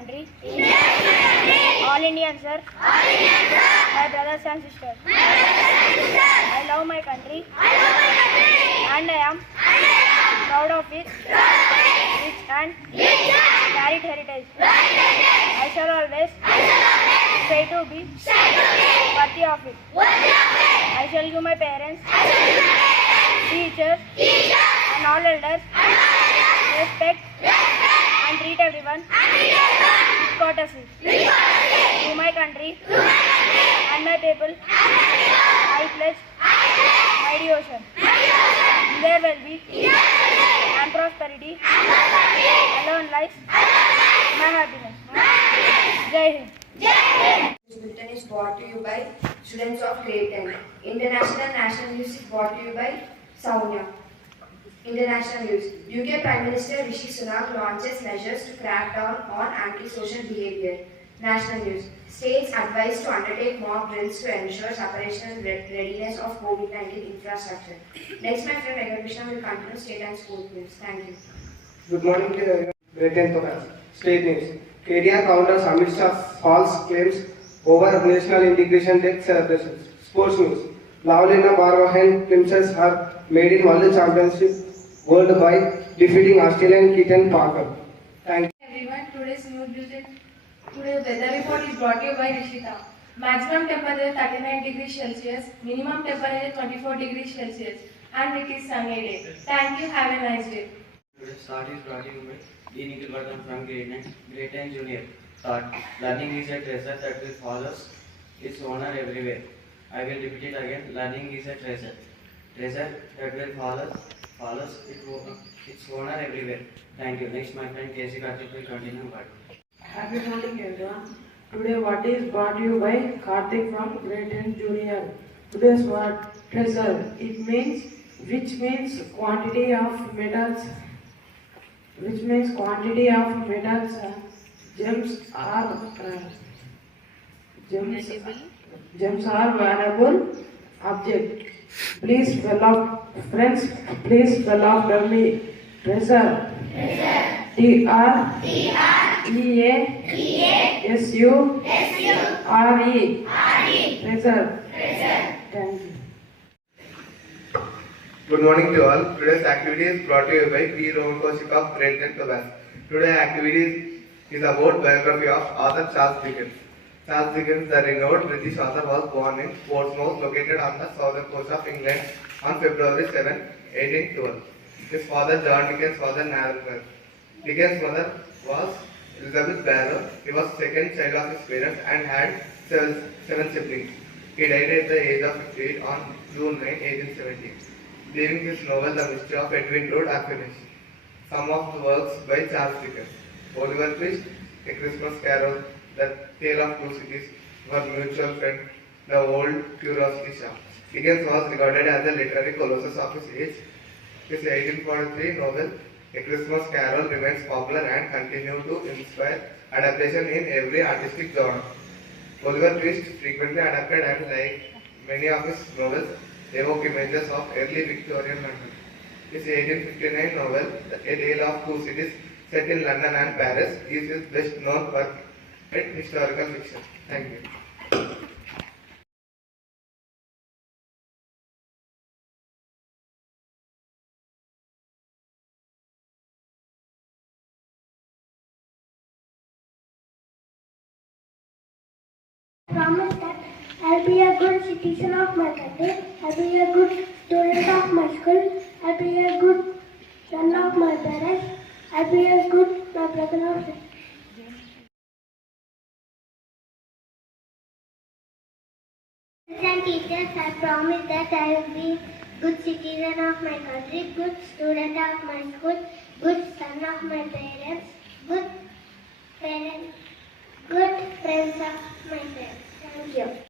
country. All Indians, sir. My brothers and sisters. I love my country. And I am proud of its rich and varied heritage. I shall always try to be worthy of it. I shall give my parents, teachers, and all elders respect and treat everyone with courtesy. To my country and my people, I pledge my devotion. There will be and prosperity. Alone lies my happiness. Jai Hind. This bulletin is brought to you by students of grade 10. International and national news is brought to you by Saunya. International news. UK Prime Minister Rishi Sunak launches measures to crack down on anti-social behavior. National news. States advised to undertake mock drills to ensure operational readiness of COVID-19 infrastructure. Next, my friend Venkatkrishna will continue state and school news. Thank you. Good morning, grade 10 class. State news. KDR counters amidst false claims over national integration day celebrations. Sports news. Lavlina Barwahan Princess are made in World Championship worldwide, defeating Australian Keaton Parker. Thank you. Everyone, today's news bulletin. Today's weather report is brought to you by Rishita. Maximum temperature 39 degrees Celsius, minimum temperature 24 degrees Celsius, and it is sunny day. Thank you. Have a nice day. Today's thought is brought to you by D. Nikhil Vardhan from grade 9, grade 10 junior. Thought, learning is a treasure that will follow its owner everywhere. I will repeat it again, learning is a treasure. Treasure that will follows its owner everywhere. Thank you. Next, my friend K.C. Karthik will continue word. Happy morning everyone. Today what is brought to you by Karthik from grade 10 junior. Today's word treasure. It means quantity of metals. Gems are valuable object. Please fellow friends, please fellow me. Treasure. TREASURE. Treasure. Thank you. Good morning to all. Today's activity is brought to you by P. Roman Kaushik of grade 10 class. Today's activity is about biography of author Charles Dickens. Charles Dickens, the renowned British author, was born in Portsmouth, located on the southern coast of England, on February 7, 1812. His father, John Dickens, was a navigator. Dickens' mother was Elizabeth Barrow. He was the second child of his parents and had seven siblings. He died at the age of 58 on June 9, 1870. Leaving his novel The Mystery of Edwin Drood unfinished. Some of the works by Charles Dickens: Oliver Twist, A Christmas Carol, The Tale of Two Cities, Our Mutual Friend, The Old Curiosity Shop. Dickens was regarded as the literary colossus of his age. His 1843 novel, A Christmas Carol, remains popular and continues to inspire adaptation in every artistic genre. Oliver Twist, frequently adapted, and like many of his novels, evoke images of early Victorian London. His 1859 novel, A Tale of Two Cities, set in London and Paris, is his best known work in historical fiction. Thank you. Promise that I'll be a good citizen of my country, I'll be a good student of my school, I'll be a good son of my parents, I'll be a good brother of sister. And teachers, I promise that I will be good citizen of my country, good student of my school, good son of my parents, good